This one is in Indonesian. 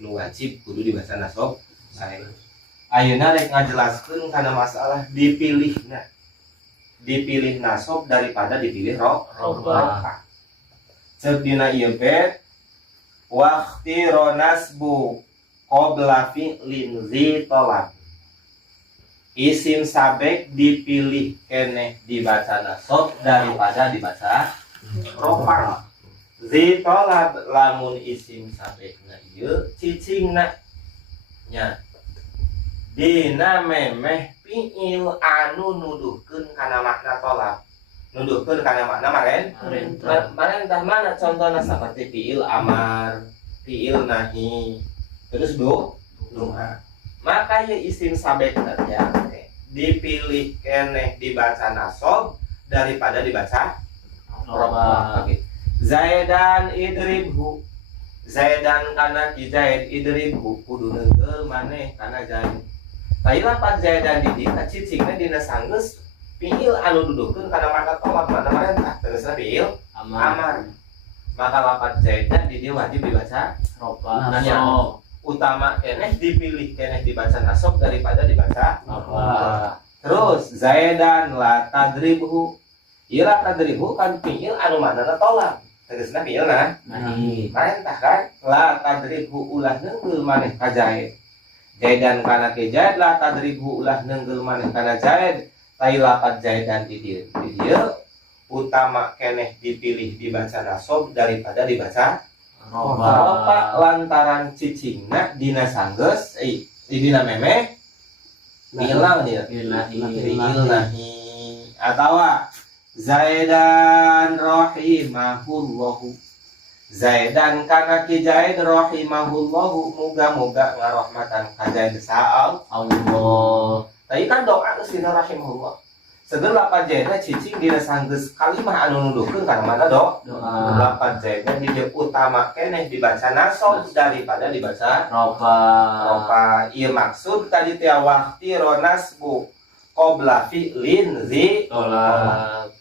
nu wajib kudu dibaca nasab sae. Ayeuna rek ngajelaskeun kana masalah dipilih nasab daripada dipilih rofa. Ceuk dina ieu bet waqti nasbu qabla fi'lin zi talab. Isim sabek dipilih keneh dibaca nasab daripada dibaca rofa. Zi talab lamun isim sabekna ieu cicingna nya dina memeh fi'il anu nuduhkeun kana makna talab. Nuduhkeun kana makna marentah mana contohna seperti fi'il amar, fi'il nahi, terus doa. Maka ye isim sabek teh dipilih keneh dibaca nasab daripada dibaca rofa. Zaidan idribhu. Zaidan kana ki Zaid idribhu kudu neungeul maneh kana Zaid. Tadi lapat Zaidan di cicingna dina sanggeus fi'il anu duduhkeun kana makna talab makna marentah tegasna fi'il amar. Maka lapat Zaidan di dieu wajib dibaca rofa. Nasab utama keneh dipilih keneh dibaca nasab daripada dibaca rofa. Terus Zaidan la tadribhu. Ieu la tadribhu kan fi'il anu maknana talab. Tegasna fi'il nahi. Marentah kan la tadribhu ulah neungeul maneh ka Zaid. Zaidan kana ke Zaid la tadribhu ulah neungeul maneh kana Zaid. Tai lapat Zaidan di dieu. Di dieu utama keneh dipilih dibaca nasab daripada dibaca rofa lantaran cicingna dina sanggeus dina memeh hilang dia fi'il nahi atawa Zaidan rahimahullahu. Zaidan kana ki Zaid rahimahullahu muga-muga ngarahmatan ka Zaid sa Allah. Tadi kan doa geus dina rahimahullah. Seger lapan Zaidna cicing dina sanggeus kalimah anu nuduhkeun kana mana doa. Lapan Zaidna di dieu utama keneh dibaca nasab daripada dibaca rofa. Ieu maksud tadi teh waqti nasbu qabla fi'lin zi talab.